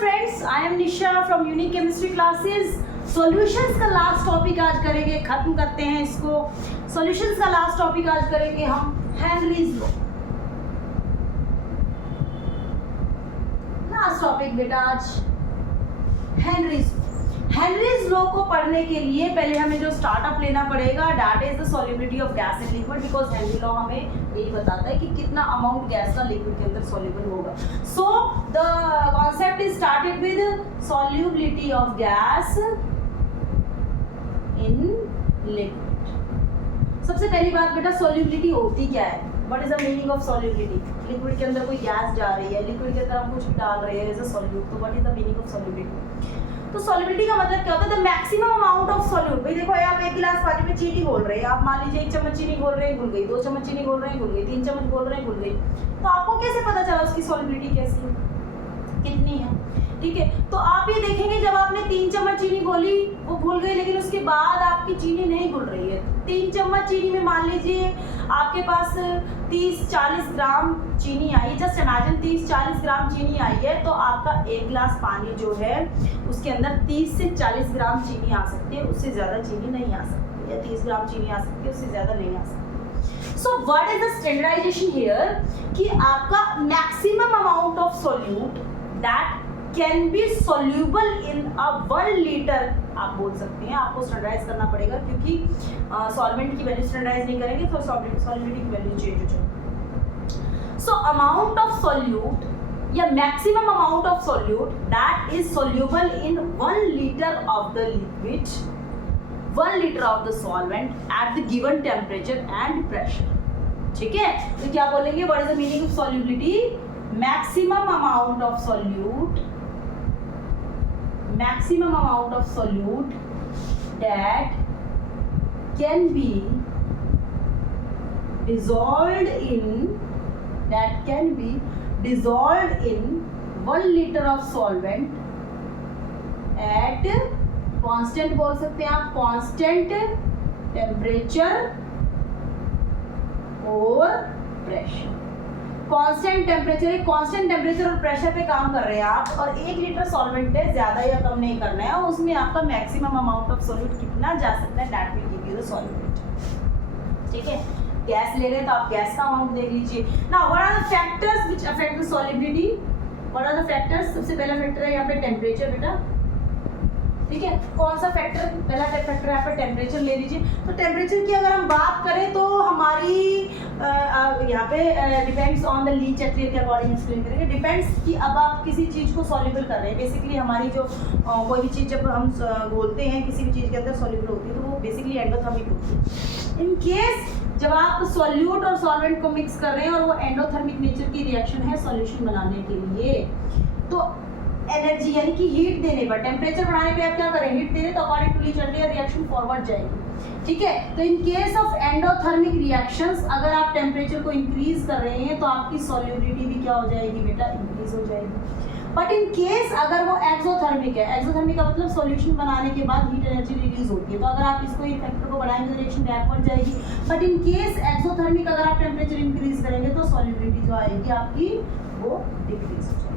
Friends, I am Nisha from unique chemistry classes. Solutions का last topic आज करेंगे, खत्म करते हैं इसको। सॉल्यूशंस का लास्ट टॉपिक आज करेंगे हम हेनरीज लॉ। लास्ट टॉपिक बेटा आज हेनरीज लॉ को पढ़ने के लिए पहले हमें जो स्टार्टअप लेना पड़ेगा, that is the solubility of gas in liquid, because Henry law हमें यही बताता है कि कितना अमाउंट गैस का लिक्विड के अंदर सॉल्युबल होगा। So the concept is started with solubility of gas in liquid. सबसे पहली बात बेटा, सॉल्युबिलिटी होती क्या है? What is the meaning of solubility? Liquid के अंदर कोई गैस जा रही है, लिक्विड के अंदर हम कुछ भी डाल रहे हैं एज अ सॉल्यूट, तो what is the meaning of solubility? तो सॉल्युबिलिटी का मतलब क्या होता है? The maximum amount of solute. भाई देखो, आप एक गिलास पानी में चीनी घोल रहे हैं, आप मान लीजिए 1 चम्मच चीनी घोल रहे हैं, घुल गई, 2 चम्मच चीनी घोल रहे हैं, घुल गई, 3 चम्मच घोल रहे हैं, घुल गई, तो आपको कैसे पता चला उसकी सॉल्युबिलिटी कैसी है, कितनी है? ठीक है, तो आप ये देखेंगे जब आपने 3 चम्मच चीनी घोली, वो घुल गई, लेकिन उसके बाद आपकी चीनी नहीं घुल रही है। 3 चम्मच चीनी में मान लीजिए आपके पास 30-40 ग्राम चीनी आई, जस्ट इमेजिन 30-40 ग्राम चीनी आई है, तो आपका 1 गिलास पानी जो है उसके अंदर 30 से 40 ग्राम चीनी आ सकती है, उससे ज़्यादा चीनी नहीं आ सकती, या 30 ग्राम चीनी आ सकती है, उससे ज़्यादा नहीं आ सकती। So what is the standardisation here कि आपका maximum amount of solute that can be soluble in a 1 litre आप बोल सकते हैं। आपको स्टैंडर्डाइज करना पड़ेगा, क्योंकि सॉल्वेंट की वैल्यू स्टैंडर्डाइज नहीं करेंगे तो सॉल्युबिलिटी की वैल्यू चेंज हो जाएगी। सो अमाउंट ऑफ सॉल्यूट या maximum amount of solute that is soluble in 1 litre of the liquid, 1 litre of the solvent at the given temperature and pressure. ठीक है, तो क्या बोलेंगे? What is the meaning of solubility? maximum amount of solute that can be dissolved in 1 liter of solvent at constant, बोल सकते हैं आप, constant temperature और pressure। कांस्टेंट टेम्परेचर और प्रेशर पे काम कर रहे हैं आप, और 1 लीटर सॉल्वेंट है, ज्यादा या कम नहीं करना है, और उसमें आपका मैक्सिमम अमाउंट ऑफ सॉल्यूट कितना जा सकता है, that will give you the solubility. ठीक है, गैस ले रहे हैं तो आप गैस का अमाउंट देख लीजिए। Now what are the factors which affect the solubility? What are the factors? सबसे पहला फैक्टर है यहाँ पे टेम्परेचर बेटा। ठीक है, कौन सा फैक्टर? पहला फैक्टर यहाँ पर टेम्परेचर ले लीजिए। तो टेम्परेचर की अगर हम बात करें तो हमारी यहाँ पे डिपेंड्स ऑन द ली चैप्टर के अकॉर्डिंग एक्सप्लेन करेंगे। डिपेंड्स कि अब आप किसी चीज़ को सॉल्युबल कर रहे हैं। बेसिकली हमारी जो कोई भी चीज़ जब हम बोलते हैं किसी भी चीज़ के अंदर सॉल्युबल होती है, तो वो बेसिकली एंडोथर्मिक होती है। इन केस जब आप सॉल्यूट और सॉल्वेंट को मिक्स कर रहे हैं और वो एंडोथर्मिक नेचर की रिएक्शन है सॉल्यूशन बनाने के लिए, तो एनर्जी यानी कि हीट देने पर, टेम्परेचर बढ़ाने पे आप क्या करें? हीट दे रहे तो अकॉर्डिंग टू ली चल रही है, रिएक्शन फॉरवर्ड जाएगी। ठीक है, तो इन केस ऑफ एंडोथर्मिक रिएक्शंस अगर आप टेम्परेचर को इंक्रीज कर रहे हैं तो आपकी सॉल्युबिलिटी भी क्या हो जाएगी बेटा? इंक्रीज हो जाएगी। बट इन केस अगर वो एक्सोथर्मिक है, एक्सोथर्मिक का मतलब सॉल्यूशन बनाने के बाद हीट एनर्जी रिलीज होती है, तो अगर आप इसको इन फैक्टर को बढ़ाएंगे तो रिएक्शन बैकवर्ड जाएगी। बट इन केस एक्सोथर्मिक अगर आप टेम्परेचर इंक्रीज करेंगे तो सॉल्युबिलिटी जो आएगी आपकी वो डिक्रीज हो जाएगी।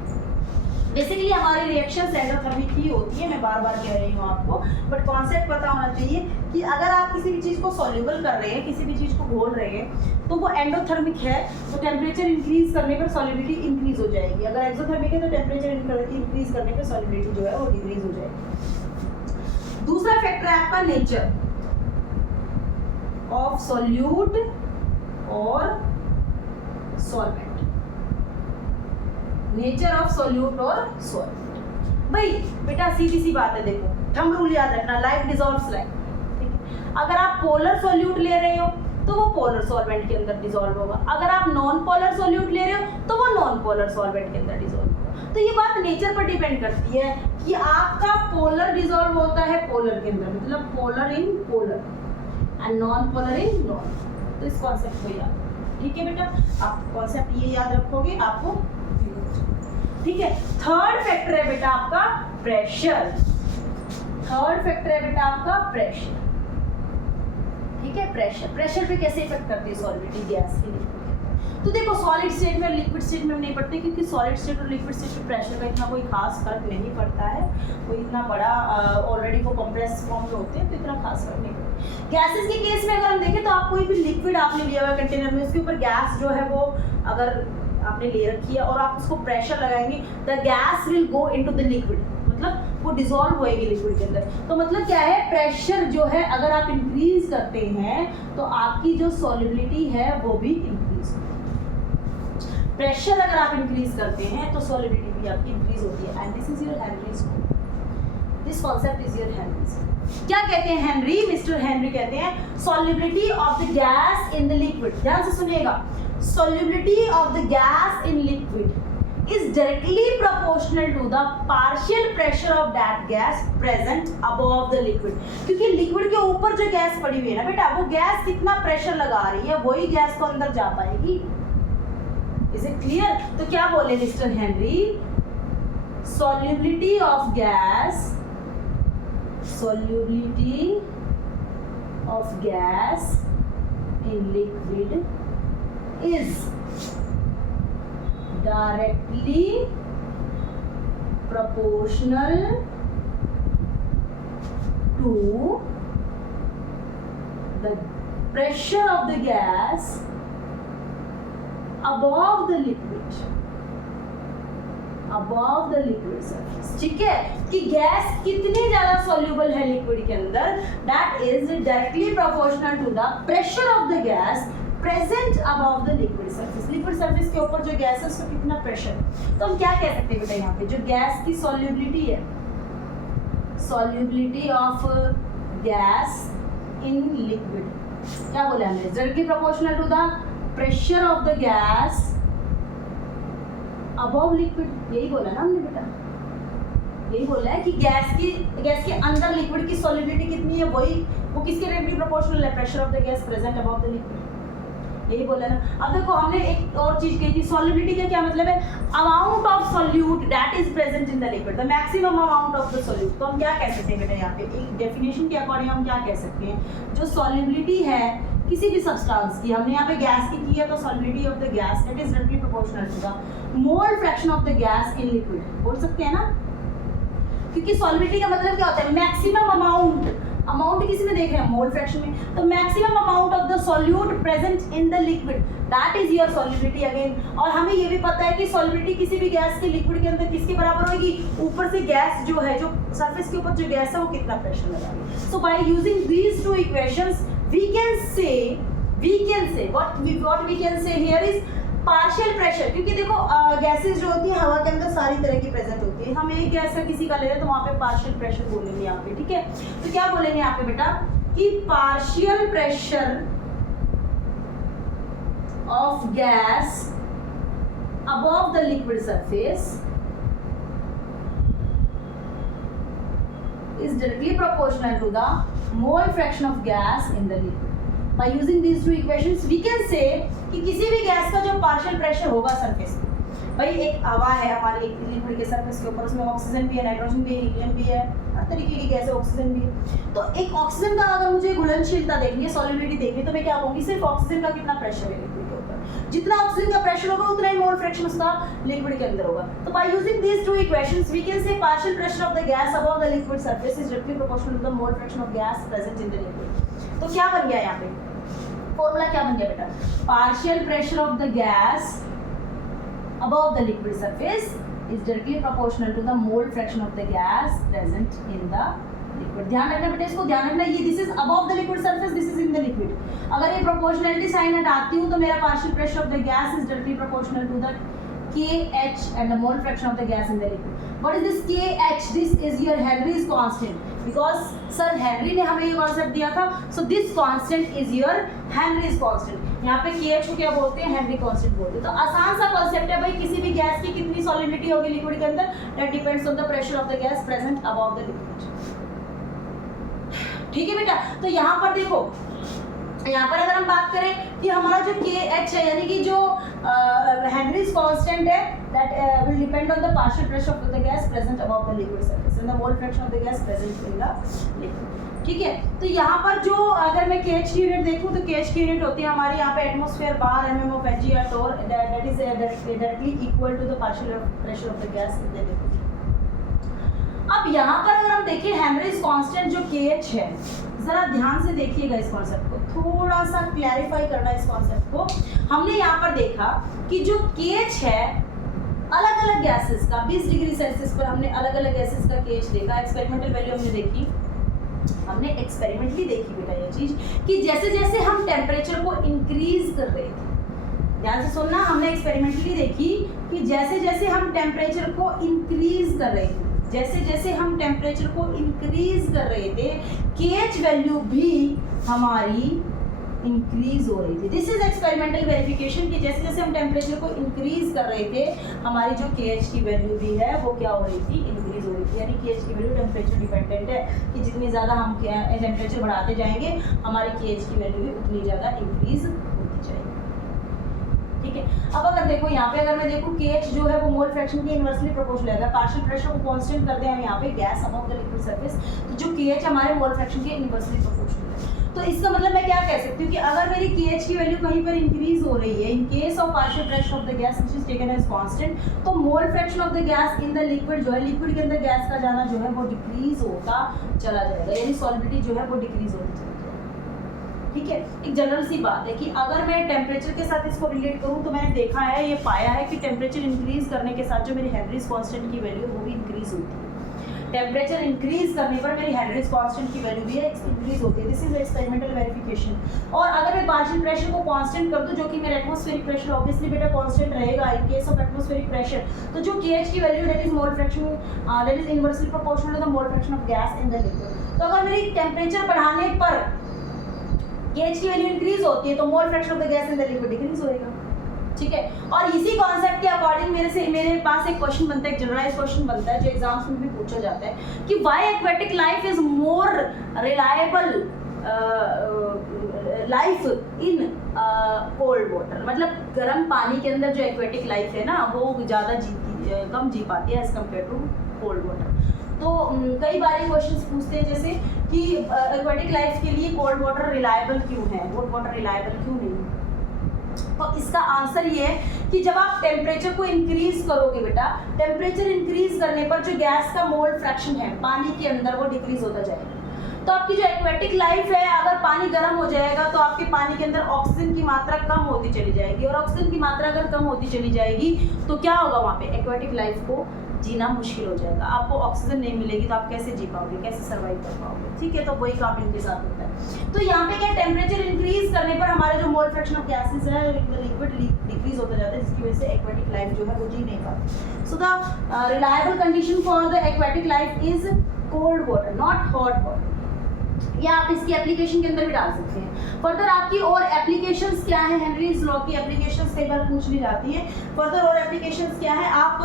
बेसिकली हमारी रिएक्शन एंडोथर्मिक ही होती है, मैं बार बार कह रही हूँ आपको, बट कॉन्सेप्ट पता होना चाहिए कि अगर आप किसी भी चीज़ को सॉल्युबल कर रहे हैं, किसी भी चीज़ को घोल रहे हैं, तो वो एंडोथर्मिक है, तो टेम्परेचर इंक्रीज करने पर सॉल्युबिलिटी इंक्रीज हो जाएगी। अगर एक्सोथर्मिक है तो टेम्परेचर इंक्रीज करने पर सॉल्युबिलिटी जो है वो डिक्रीज हो जाएगी। दूसरा फैक्टर है आपका नेचर ऑफ सॉल्यूट और सॉल्वेंट। नेचर ऑफ सॉल्यूट और सॉल्वेंट। भाई बेटा सीधी सी बात है, देखो थंब रूल याद रखना, लाइक डिसॉल्व्स लाइक। ठीक है, अगर आप पोलर सॉल्यूट ले रहे हो तो वो पोलर सॉल्वेंट के अंदर डिसॉल्व होगा, अगर आप नॉन पोलर सॉल्यूट ले रहे हो तो वो नॉन पोलर सॉल्वेंट के अंदर डिसॉल्व होगा। तो ये बात नेचर पर डिपेंड करती है कि आपका पोलर डिसॉल्व होता है पोलर के अंदर, मतलब polar in polar and non polar in non. तो इस कॉन्सेप्ट को याद, ठीक है बेटा, आप कॉन्सेप्ट ये याद रखोगे आपको। ठीक है, थर्ड फैक्टर है बेटा आपका प्रेशर। ठीक है, प्रेशर पे कैसे इफेक्ट करती है सॉल्युबिलिटी गैस के लिए? तो देखो सॉलिड स्टेट में और लिक्विड स्टेट में नहीं पड़ते, क्योंकि सॉलिड स्टेट और लिक्विड स्टेट में प्रेशर का इतना कोई खास फर्क नहीं पड़ता है, कोई इतना बड़ा ऑलरेडी वो कंप्रेस फॉर्म में होते हैं तो इतना खास फर्क नहीं पड़ता। गैसेस के केस में अगर हम देखें तो आप कोई भी लिक्विड आपने लिया हुआ कंटेनर में, उसके ऊपर गैस जो है वो अगर आपने ले रखी है और आप उसको प्रेशर लगाएंगे, the gas will go into the liquid, मतलब वो डिसॉल्व होएगी लिक्विड के अंदर। तो मतलब क्या है, प्रेशर जो है अगर आप इंक्रीज करते हैं तो आपकी जो सॉल्युबिलिटी है वो भी इंक्रीज होती है। प्रेशर अगर आप इंक्रीज करते हैं तो सॉल्युबिलिटी भी आपकी इंक्रीज होती है। And this is your Henry's law, this concept is your Henrys. क्या कहते हैं हेनरी, मिस्टर हेनरी कहते हैं solubility of the gas in the liquid, ध्यान से सुनिएगा, solubility of the gas in liquid is directly proportional to the partial pressure of that gas present above the liquid। क्योंकि liquid के ऊपर जो gas पड़ी हुई है ना बेटा, वो गैस कितना प्रेशर लगा रही है वही गैस को अंदर जा पाएगी। Is it clear? तो क्या बोले mister Henry, solubility of gas, solubility of gas in liquid is directly proportional to the pressure of the gas above the liquid, above the liquid surface। ठीक है, कि गैस कितनी ज्यादा सॉल्युबल है liquid के अंदर, that is directly proportional to the pressure of the gas present above the liquid surface. Liquid surface के ऊपर जो गैस है उसका कितना प्रेशर, तो हम क्या कह सकते हैं बेटा यहाँ पे, जो गैस की सॉल्युबिलिटी है, solubility of gas in liquid, क्या बोला हमने, directly proportional to the pressure of the gas above liquid, यही बोला ना हमने बेटा, यही बोला है कि गैस के अंदर लिक्विड की सॉल्युबिलिटी कितनी है, वही वो किसके डायरेक्टली प्रोपोर्शनल है, pressure of the gas present above the liquid, यही बोला ना। अब देखो हमने एक और चीज कही थी, सॉल्युबिलिटी का क्या मतलब है, amount of solute that is present in the liquid, the maximum amount of the solute. तो हम क्या कह सकते हैं बेटा यहाँ पे, एक डेफिनेशन के अकॉर्डिंग हम क्या कह सकते हैं, जो सॉल्युबिलिटी है किसी भी सब्सटेंस की, हमने यहाँ पे गैस की है तो solubility of the gas that is directly proportional to the mole fraction of the gas in liquid, बोल सकते हैं ना, क्योंकि सॉल्युबिलिटी का मतलब क्या होता है, मैक्सिमम अमाउंट किसी में देख रहे हैं मोल फ्रैक्शन में, तो maximum amount of the solute present in the liquid that is your solubility again. और हमें ये भी पता है कि सॉल्युबिलिटी किसी भी गैस के लिक्विड के अंदर किसके बराबर होगी, ऊपर से गैस जो है, जो सरफेस के ऊपर जो गैस है वो कितना प्रेशर लगा रही है। So by using these two equations we can say what we can say here is partial pressure, क्योंकि देखो गैसेस जो होती है हवा के अंदर सारी तरह की प्रेजेंट होती है, हम एक गैस का किसी का ले रहे हैं तो वहाँ पे पार्शियल प्रेशर बोलेंगे यहाँ पे, ठीक है। तो क्या बोलेंगे यहाँ पे बेटा कि partial pressure of gas above the liquid surface is directly proportional to the mole fraction of gas in the liquid. By using these two equations, we can say कि किसी भी गैस का जो पार्शियल प्रेशर होगा surface पे, भाई एक हवा है हमारे लिक्विड के सरफेस के ऊपर, उसमें ऑक्सीजन भी है, नाइट्रोजन भी है, हीलियम भी है, हर तरीके की गैस है, ऑक्सीजन भी है। तो एक ऑक्सीजन का अगर मुझे घुलनशीलता देखनी है, सॉल्युबिलिटी देखनी है, तो मैं क्या कहूँगी, सिर्फ ऑक्सीजन का कितना प्रेशर है लिक्विड के ऊपर, जितना ऑक्सीजन का प्रेशर होगा उतना ही मोल फ्रैक्शन उसका लिक्विड के अंदर होगा। तो by using these two equations we can say partial pressure of the gas above the liquid surface is directly proportional to the mole fraction of gas present in the liquid. तो क्या बन गया यहाँ पे, फॉर्मूला क्या बन गया बेटा, partial pressure of the gas above the liquid surface is directly proportional to the mole fraction of the gas present in the liquid। ध्यान रखना बेटा, इसको ध्यान रखना, ये this is above the liquid surface, this is in the liquid। अगर ये proportionality sign हटाती हूँ तो मेरा partial pressure of the gas is directly proportional to the KH and the mole fraction of the gas in the liquid। What is this KH? This is your Henry's constant, because Sir Henry ने हमें ये concept दिया था, so this constant is your Henry's constant। यहाँ पे KH को क्या बोलते हैं, हेनरी कांस्टेंट बोलते हैं। तो आसान सा कॉन्सेप्ट है भाई, किसी भी गैस की कितनी सॉल्युबिलिटी होगी लिक्विड के अंदर, that depends on the pressure of the gas present above the liquid. ठीक है बेटा, तो यहाँ पर देखो, यहाँ पर अगर हम बात करें कि हमारा जो KH है, यानी कि जो Henry's constant है that will depend on the partial pressure of the gas present above the liquid surface and the mole fraction of the gas present in the liquid. ठीक है, तो यहाँ पर जो अगर मैं KH की यूनिट देखूँ तो KH की यूनिट होती है हमारी यहाँ पे atmosphere bar mm of Hg or torr, that is directly equal to the partial pressure of the gas in the liquid. अब यहाँ पर अगर हम देखें हेनरीज कांस्टेंट जो KH है, जरा ध्यान से देखिएगा इस कॉन्सेप्ट को, थोड़ा सा क्लैरिफाई करना इस कॉन्सेप्ट को। हमने यहाँ पर देखा कि जो KH है अलग अलग गैसेस का 20 डिग्री सेल्सियस पर हमने अलग अलग गैसेस का KH देखा, एक्सपेरिमेंटल वैल्यू हमने देखी, हमने एक्सपेरिमेंटली देखी बेटा ये चीज कि जैसे जैसे हम टेम्परेचर को इंक्रीज कर रहे थे, ध्यान से सुनना, हमने एक्सपेरिमेंटली देखी कि जैसे जैसे हम टेम्परेचर को इंक्रीज कर रहे थे, जैसे जैसे हम टेम्परेचर को इंक्रीज कर रहे थे KH वैल्यू भी हमारी इंक्रीज हो रही थी। दिस इज एक्सपेरिमेंटल वेरिफिकेशन कि जैसे जैसे हम टेम्परेचर को इंक्रीज कर रहे थे हमारी जो KH की वैल्यू भी है वो क्या हो रही थी, इंक्रीज हो रही थी। यानी KH की वैल्यू टेम्परेचर डिपेंडेंट है कि जितनी ज़्यादा हम टेम्परेचर बढ़ाते जाएंगे हमारी KH की वैल्यू भी उतनी ज़्यादा इंक्रीज होती जाएगी। ठीक है, अब अगर देखो यहाँ पे अगर मैं देखूँ KH जो है वो मोल फ्रैक्शन के इनवर्सली प्रोपोर्शनल है। पार्शियल प्रेशर को कांस्टेंट कर दें हम यहाँ पे gas among the liquid surface, तो जो KH हमारे मोल फ्रैक्शन के इनवर्सली प्रोपोर्शनल है। तो इसका मतलब मैं क्या कह सकती हूँ कि अगर मेरी KH की वैल्यू कहीं पर इंक्रीज हो रही है in case of partial pressure of the gas which is taken as constant, तो mole fraction of the gas in the liquid जो है, लिक्विड के अंदर गैस का जाना जो है वो डिक्रीज होता चला जाएगा, यानी सॉलिबिलिटी जो है वो डिक्रीज होती चली जाएगी। ठीक है, एक जनरल सी बात है कि अगर मैं टेम्परेचर के साथ इसको रिलेट करूँ तो मैंने देखा है, ये पाया है कि टेम्परेचर इंक्रीज करने के साथ जो मेरी हेनरीज कांस्टेंट की वैल्यू वो भी इंक्रीज होती है। टेम्परेचर इंक्रीज करने पर मेरी हेनरीज कांस्टेंट की वैल्यू भी इंक्रीज होती है। This is experimental verification. और अगर मैं पार्शियल प्रेशर को कांस्टेंट कर दूं जो कि मेरा एटमॉस्फेरिक प्रेशर ऑब्वियसली बेटा कांस्टेंट रहेगा in case of atmospheric pressure, तो जो KH की value that is mole fraction that is inversely proportional to the mole fraction of gas in the liquid. तो अगर मेरी टेम्परेचर बढ़ाने पर KH की वैल्यू इंक्रीज होती है तो mole fraction of the gas in the liquid decrease होएगा। ठीक है, और इसी कॉन्सेप्ट के अकॉर्डिंग मेरे पास एक क्वेश्चन बनता है, एक जनरलाइज क्वेश्चन बनता है जो एग्जाम्स में भी पूछा जाता है कि why aquatic life is more reliable life in cold water. मतलब गर्म पानी के अंदर जो एक्वेटिक लाइफ है ना वो ज़्यादा कम जी पाती है as compare to cold water. तो कई बार क्वेश्चंस पूछते हैं जैसे कि एक्वेटिक लाइफ के लिए कोल्ड वाटर रिलायबल क्यों है, हॉट वाटर रिलायबल क्यों नहीं है। तो इसका आंसर ये है कि जब आप टेम्परेचर को इंक्रीज करोगे बेटा, टेम्परेचर इंक्रीज करने पर जो गैस का मोल फ्रैक्शन है पानी के अंदर वो डिक्रीज होता जाएगा। तो आपकी जो एक्वेटिक लाइफ है, अगर पानी गर्म हो जाएगा तो आपके पानी के अंदर ऑक्सीजन की मात्रा कम होती चली जाएगी, और ऑक्सीजन की मात्रा अगर कम होती चली जाएगी तो क्या होगा, वहाँ पे एक्वेटिक लाइफ को जीना मुश्किल हो जाएगा। आपको ऑक्सीजन नहीं मिलेगी तो आप कैसे जी पाओगे, कैसे सर्वाइव कर पाओगे। ठीक है, तो वही काम इनके साथ होता है। तो यहाँ पे क्या, टेम्परेचर इंक्रीज करने पर हमारे जो मोल फ्रैक्शन ऑफ गैसेस है लिक्विड डिक्रीज होता जाता है, जिसकी वजह से एक्वेटिक लाइफ जो है वो जी नहीं पाती। So the reliable condition for the aquatic life is cold water, not hot water. या आप इसकी एप्लीकेशन के अंदर भी डाल सकते हैं। फर्दर आपकी और एप्लीकेशंस क्या है, हेनरीज लॉ की एप्लीकेशंस कई बार पूछ ली जाती है। फर्दर और एप्लीकेशंस क्या है, आप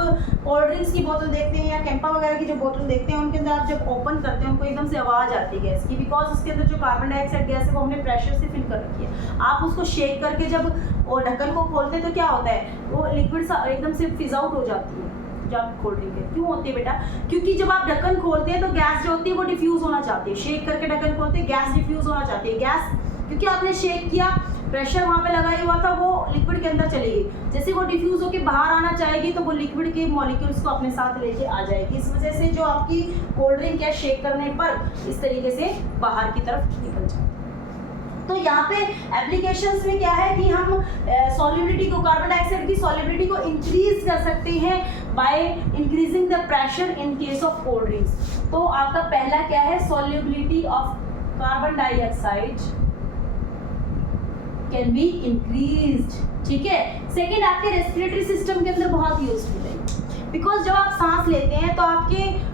कोल्ड ड्रिंक्स की बोतल देखते हैं या कैंपा वगैरह की जो बोतल देखते हैं उनके अंदर आप जब ओपन करते हैं उनको एकदम से आवाज़ आती है गैस की, बिकॉज उसके अंदर जो कार्बन डाइऑक्साइड गैस है वो हमने प्रेशर से फिल कर रखी है। आप उसको शेक करके जब वो ढक्कन को खोलते हैं तो क्या होता है, वो लिक्विड एकदम से फिज आउट हो जाती है जब खोल रही है। क्यों होती है बेटा, क्योंकि जब आप ढक्कन खोलते हैं तो गैस जो होती है वो डिफ्यूज होना चाहती है। शेक करके ढक्कन खोलते हैं, गैस डिफ्यूज होना चाहती है। गैस क्योंकि आपने शेक किया, प्रेशर वहाँ पे लगाया हुआ था, वो लिक्विड के अंदर चली गई। जैसे वो डिफ्यूज होकर बाहर आना चाहेगी तो वो लिक्विड के मॉलिक्यूल्स को अपने साथ लेके आ जाएगी। इस वजह से जो आपकी कोल्ड ड्रिंक है शेक करने पर इस तरीके से बाहर की तरफ निकल जाती है। तो यहाँ पे एप्लीकेशंस में क्या है कि हम सॉल्युबिलिटी को, कार्बन डाइऑक्साइड की सॉल्युबिलिटी को इंक्रीज कर सकते हैं by increasing the pressure in case of cold drinks. तो आपका पहला क्या है, solubility of carbon dioxide can be increased. ठीक है, सेकेंड आपके रेस्पिरेटरी सिस्टम के अंदर बहुत यूजफुल है, बिकॉज जब आप सांस लेते हैं तो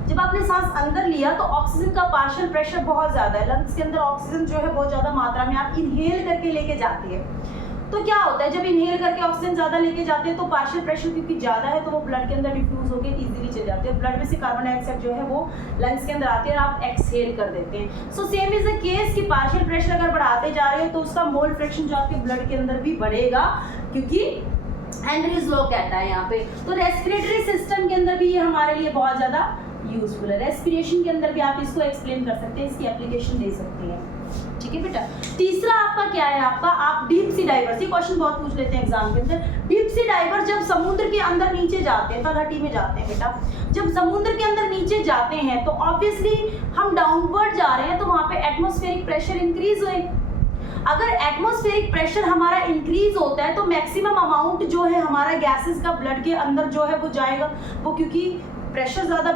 जब आपने सांस अंदर लिया तो ऑक्सीजन का पार्शियल प्रेशर बहुत ज़्यादा है, लंग्स के अंदर ऑक्सीजन जो है बहुत ज़्यादा मात्रा में आप इनहेल करके लेके जाते हैं। तो क्या होता है, जब इनहेल करके ऑक्सीजन ज़्यादा लेके जाते हैं तो पार्शियल प्रेशर क्योंकि ज़्यादा है तो वो ब्लड के अंदर डिफ्यूज होकर इजीली चले जाते हैं। ब्लड में से कार्बन डाइऑक्साइड जो है वो लंग्स के अंदर आती है और आप एक्सहेल कर देते हैं। So same is the case कि पार्शियल प्रेशर अगर बढ़ाते जा रहे हो तो उसका मोल फ्रैक्शन जो आपके ब्लड के अंदर भी बढ़ेगा, क्योंकि हेनरीज लॉ कहता है यहाँ पे। तो रेस्पिरेटरी सिस्टम के अंदर भी ये हमारे लिए बहुत ज़्यादा यूजफुल है। रेस्पिरेशन के अंदर भी आप इसको एक्सप्लेन कर सकते हैं, इसकी एप्लीकेशन दे सकते हैं। ठीक है बेटा। तीसरा आपका क्या है, आपका आप डीप सी डाइवर्स, ये क्वेश्चन बहुत पूछ लेते हैं एग्जाम के अंदर। डीप सी डाइवर्स जब समुद्र के अंदर नीचे जाते हैं, तलहटी में जाते हैं बेटा, जब समुद्र के अंदर नीचे जाते हैं तो ऑब्वियसली हम डाउनवर्ड जा रहे हैं, तो वहाँ पे एटमॉस्फेरिक प्रेशर इंक्रीज होएगा। अगर एटमॉस्फेरिक प्रेशर हमारा इंक्रीज होता है तो मैक्सिमम अमाउंट जो है हमारा गैसेस का ब्लड के अंदर जो है वो जाएगा, वो क्योंकि प्रेशर ज़्यादा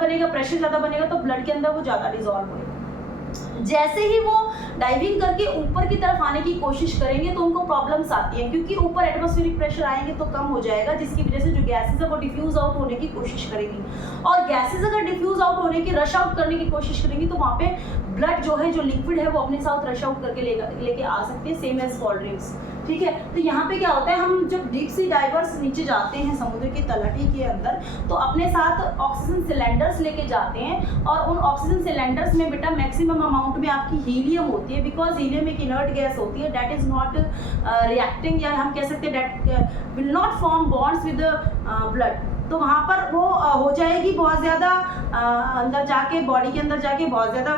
बनेगा तो ब्लड के अंदर वो ज़्यादा डिजॉल्व होएगा। जैसे ही वो डाइविंग करके ऊपर की तरफ आने की कोशिश करेंगे तो उनको प्रॉब्लम्स आती है, क्योंकि ऊपर एटमॉस्फेरिक प्रेशर आएंगे तो कम हो जाएगा, जिसकी वजह से जो गैसेस है वो डिफ्यूज आउट होने की कोशिश करेंगी, और गैसेस अगर डिफ्यूज आउट होने की, रश आउट करने की कोशिश करेंगी तो वहाँ पे ब्लड जो है, जो लिक्विड है वो अपने साथ रश आउट करके लेके आ सकते हैं, सेम एज कोल्ड ड्रिंक्स। ठीक है। तो यहाँ पे क्या होता है, हम जब डीप सी डाइवर्स नीचे जाते हैं समुद्र की तलहटी के अंदर, तो अपने साथ ऑक्सीजन सिलेंडर्स लेके जाते हैं, और उन ऑक्सीजन सिलेंडर्स में बेटा मैक्सिमम अमाउंट में आपकी हीलियम होती है, बिकॉज हीलियम एक इनर्ट गैस होती है, दैट इज नॉट रिएक्टिंग, या हम कह सकते हैं that will not form bonds with blood. तो वहाँ पर वो हो जाएगी बहुत ज़्यादा अंदर जाके, बॉडी के अंदर जाके बहुत ज़्यादा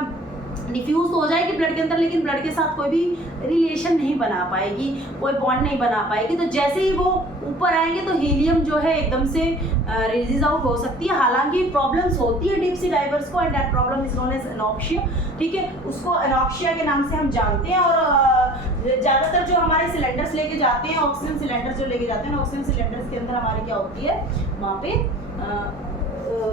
डिफ्यूज हो जाएगी ब्लड के अंदर, लेकिन ब्लड के साथ कोई भी रिलेशन नहीं बना पाएगी, कोई बॉन्ड नहीं बना पाएगी। तो जैसे ही वो ऊपर आएंगे तो हीलियम जो है एकदम से रिलीज आउट हो सकती है। हालांकि प्रॉब्लम्स होती है डीप सी डाइवर्स को, and that problem is known as anoxia. ठीक है, उसको एनॉक्सिया के नाम से हम जानते हैं। और ज़्यादातर जो हमारे सिलेंडर्स लेके जाते हैं, ऑक्सीजन सिलेंडर्स जो लेके जाते हैं, ऑक्सीजन सिलेंडर्स के अंदर हमारी क्या होती है, वहाँ पे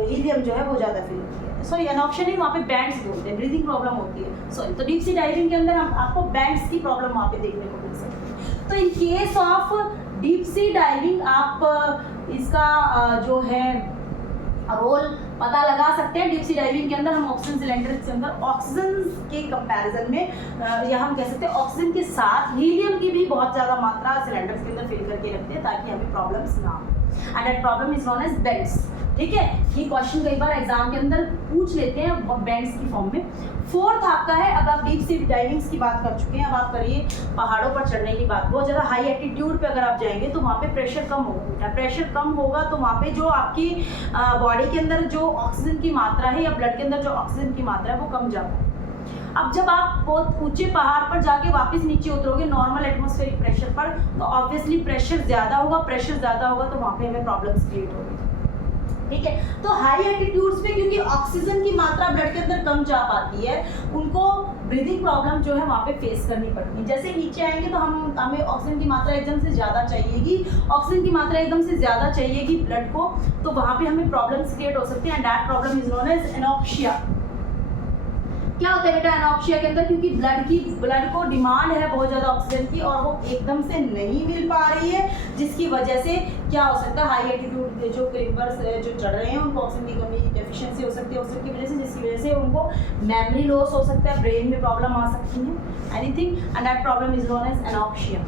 हीलियम जो है वो ज़्यादा फील होती है। सॉरी, एनॉक्सिया नहीं, वहाँ पे बैंड्स बोलते हैं, ब्रीदिंग प्रॉब्लम होती है। सॉरी, तो डीप सी डाइविंग के अंदर आपको बैंड्स की प्रॉब्लम वहाँ पे देखने को मिल सकती है। तो इन case of deep sea diving आप इसका जो है रोल पता लगा सकते हैं। डीप सी डाइविंग के अंदर हम ऑक्सीजन सिलेंडर के अंदर ऑक्सीजन के कंपैरिजन में, या हम कह सकते हैं ऑक्सीजन के साथ हीलियम की भी बहुत ज़्यादा मात्रा सिलेंडर्स के अंदर फिल करके रखते हैं, ताकि हमें प्रॉब्लम्स ना हो। And that problem is known as bends. ठीक है, ये क्वेश्चन कई बार एग्जाम के अंदर पूछ लेते हैं बैंड्स की फॉर्म में। फोर्थ आपका है, अब आप डीप सी डाइविंग्स की बात कर चुके हैं, अब आप करिए पहाड़ों पर चढ़ने की बात। बहुत ज़्यादा हाई एल्टीट्यूड पे अगर आप जाएंगे तो वहाँ पे प्रेशर कम होगा बेटा। प्रेशर कम होगा तो वहाँ पे जो आपकी बॉडी के अंदर जो ऑक्सीजन की मात्रा है, या ब्लड के अंदर जो ऑक्सीजन की मात्रा है, वो कम जाता है। अब जब आप बहुत ऊंचे पहाड़ पर जाके वापस नीचे उतरोगे नॉर्मल एटमॉस्फेरिक प्रेशर पर, तो ऑब्वियसली प्रेशर ज़्यादा होगा, तो वहाँ पे हमें प्रॉब्लम्स क्रिएट होगी। ठीक है, तो हाई एल्टीट्यूड्स पे क्योंकि ऑक्सीजन की मात्रा ब्लड के अंदर कम जा पाती है, उनको ब्रीदिंग प्रॉब्लम जो है वहाँ पे फेस करनी पड़ती है। जैसे नीचे आएंगे तो हमें ऑक्सीजन की मात्रा एकदम से ज़्यादा चाहिएगी, ब्लड को, तो वहाँ पे हमें प्रॉब्लम्स क्रिएट हो सकती हैं, and that problem is known as anoxia. क्या होता है बेटा एनॉक्सिया के अंदर, क्योंकि ब्लड को डिमांड है बहुत ज़्यादा ऑक्सीजन की, और वो एकदम से नहीं मिल पा रही है, जिसकी वजह से क्या हो सकता है, हाई एल्टीट्यूड जो क्लाइंबर्स जो चढ़ रहे हैं उनको ऑक्सीजन की कमी, डेफिशिएंसी हो सकती है ऑक्सीजन की वजह से, जिसकी वजह से उनको मेमोरी लॉस हो सकता है, ब्रेन में प्रॉब्लम आ सकती है, anything, and that problem is known as anoxia.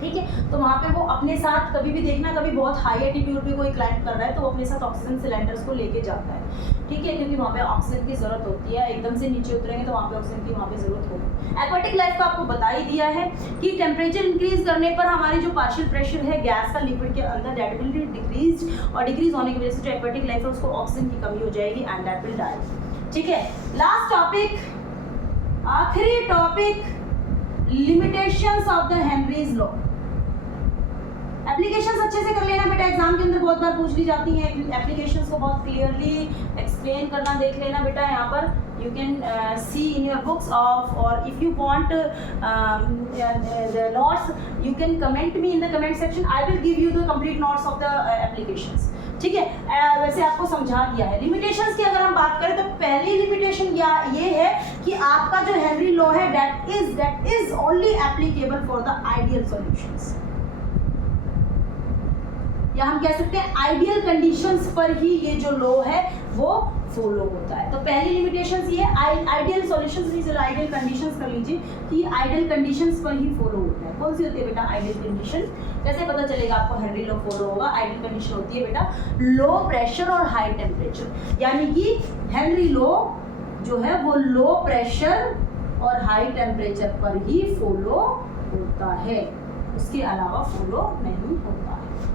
ठीक है, तो वहाँ पे वो अपने साथ कभी भी देखना, कभी बहुत हाई एल्टीट्यूड पे कोई क्लाइंब कर रहा है तो वो अपने साथ ऑक्सीजन सिलेंडर्स को लेके जाता है। ठीक है, क्योंकि वहाँ पे ऑक्सीजन की जरूरत होती है, एकदम से नीचे उतरेंगे तो वहाँ पे ऑक्सीजन की वहाँ पे जरूरत होगी। एक्वाटिक लाइफ का आपको बता ही दिया है कि टेम्परेचर इंक्रीज करने पर हमारी जो पार्शियल प्रेशर है गैस का लिक्विड के अंदर, दैट विल बी डिक्रीज, और डिक्रीज होने की वजह से जो एक्वाटिक लाइफ है उसको ऑक्सीजन की कमी हो जाएगी, एंड दैट विल डाई। ठीक है, लास्ट टॉपिक, आखिरी topic, limitations of the Henry's law. Applications अच्छे से कर लेना बेटा, एग्जाम के अंदर बहुत बार पूछ ली जाती हैं, एप्लीकेशंस को बहुत क्लियरली एक्सप्लेन करना देख लेना बेटा। यहाँ पर you can see in your books of, or if you want the notes, you can comment me in the comment section. I will give you the complete notes of the applications. ठीक है, वैसे आपको समझा दिया है। Limitations की अगर हम बात करें तो पहली लिमिटेशन ये है कि आपका जो हेनरी लॉ है that is only applicable for the ideal solutions, या हम कह सकते हैं आइडियल कंडीशंस पर ही ये जो लॉ है वो फॉलो होता है। तो पहली लिमिटेशंस ये ideal solutions means ideal conditions कर लीजिए कि आइडियल कंडीशंस पर ही फॉलो होता है। कौन सी होती है बेटा आइडियल कंडीशन? कैसे पता चलेगा आपको हेनरी लॉ फॉलो होगा? आइडियल कंडीशन होती है बेटा लो प्रेशर और हाई टेम्परेचर, यानी कि हेनरी लॉ जो है वो लो प्रेशर और हाई टेम्परेचर पर ही फॉलो होता है, उसके अलावा फॉलो नहीं होता है।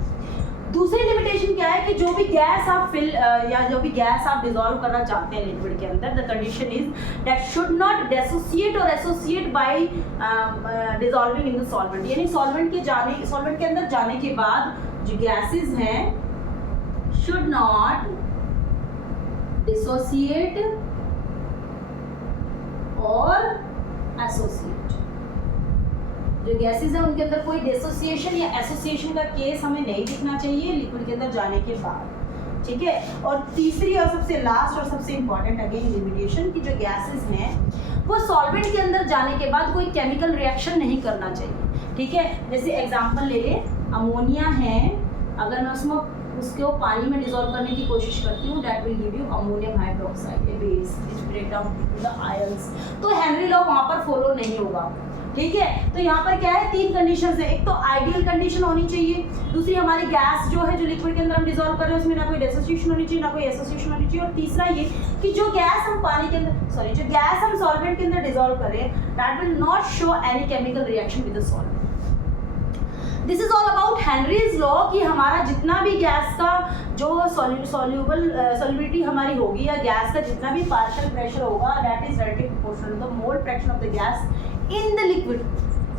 दूसरी लिमिटेशन क्या है कि जो भी गैस आप फिल या जो भी गैस आप डिसॉल्व करना चाहते हैं लिक्विड के अंदर, the condition is that should not dissociate और associate by dissolving in the solvent, यानी सॉल्वेंट के अंदर जाने के बाद जो गैसेस हैं शुड नॉट डिसोसिएट और एसोसिएट। जो गैसेस हैं उनके अंदर कोई डिसोसिएशन या एसोसिएशन का केस हमें नहीं दिखना चाहिए लिक्विड के अंदर जाने के बाद, ठीक है। और तीसरी और सबसे लास्ट और सबसे इंपॉर्टेंट अगेन लिमिटेशन कि जो गैसेस हैं वो सॉल्वेंट के अंदर जाने के बाद कोई केमिकल रिएक्शन नहीं करना चाहिए, ठीक है। जैसे एग्जांपल ले लें, अमोनिया है, अगर मैं उसको पानी में डिसॉल्व करने की कोशिश करती हूँ, that will give you ammonium hydroxide, a base which break down the ions. तो हेनरी लॉ वहाँ पर फॉलो नहीं होगा, ठीक है। तो यहाँ पर क्या है, तीन कंडीशंस है। एक तो आइडियल कंडीशन होनी चाहिए, दूसरी हमारी गैस जो है जो लिक्विड के अंदर हम डिसॉल्व कर रहे हैं उसमें ना कोई डिसोसिएशन होनी चाहिए ना कोई एसोसिएशन होनी चाहिए, और तीसरा ये कि जो गैस हम सॉल्वेंट के अंदर डिसॉल्व कर रहे हैं that will not show any chemical reaction with the solvent. This is all about Henry's law कि हमारा जितना भी गैस का जो सॉल्युबिलिटी हमारी होगी या गैस का जितना भी पार्शियल प्रेशर होगा that is directly proportional to the mole fraction of the gas in the liquid।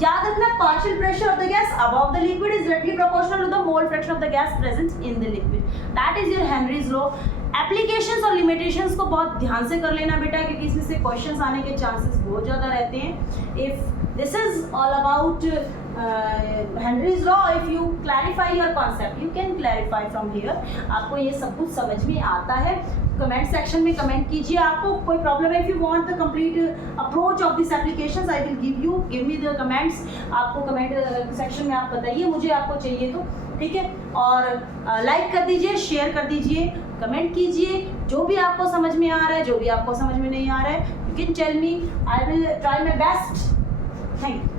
याद रखना, partial pressure of the gas above the liquid is directly proportional to the mole fraction of the gas present in the liquid। that is your Henry's law। Applications और limitations को बहुत ध्यान से कर लेना बेटा, क्योंकि इसमें से क्वेश्चंस आने के चांसेस बहुत ज़्यादा रहते हैं। If this is all about Henry's law, if you clarify your concept you can clarify from here. आपको ये सब कुछ समझ में आता है, कमेंट सेक्शन में कमेंट कीजिए। आपको कोई प्रॉब्लम है, if you want the complete approach of this applications I will give me the comments. आपको कमेंट सेक्शन में आप बताइए मुझे, आपको चाहिए तो, ठीक है। और लाइक कर दीजिए, शेयर कर दीजिए, कमेंट कीजिए, जो भी आपको समझ में आ रहा है, जो भी आपको समझ में नहीं आ रहा है, you can tell me, I will try my best. Thank you.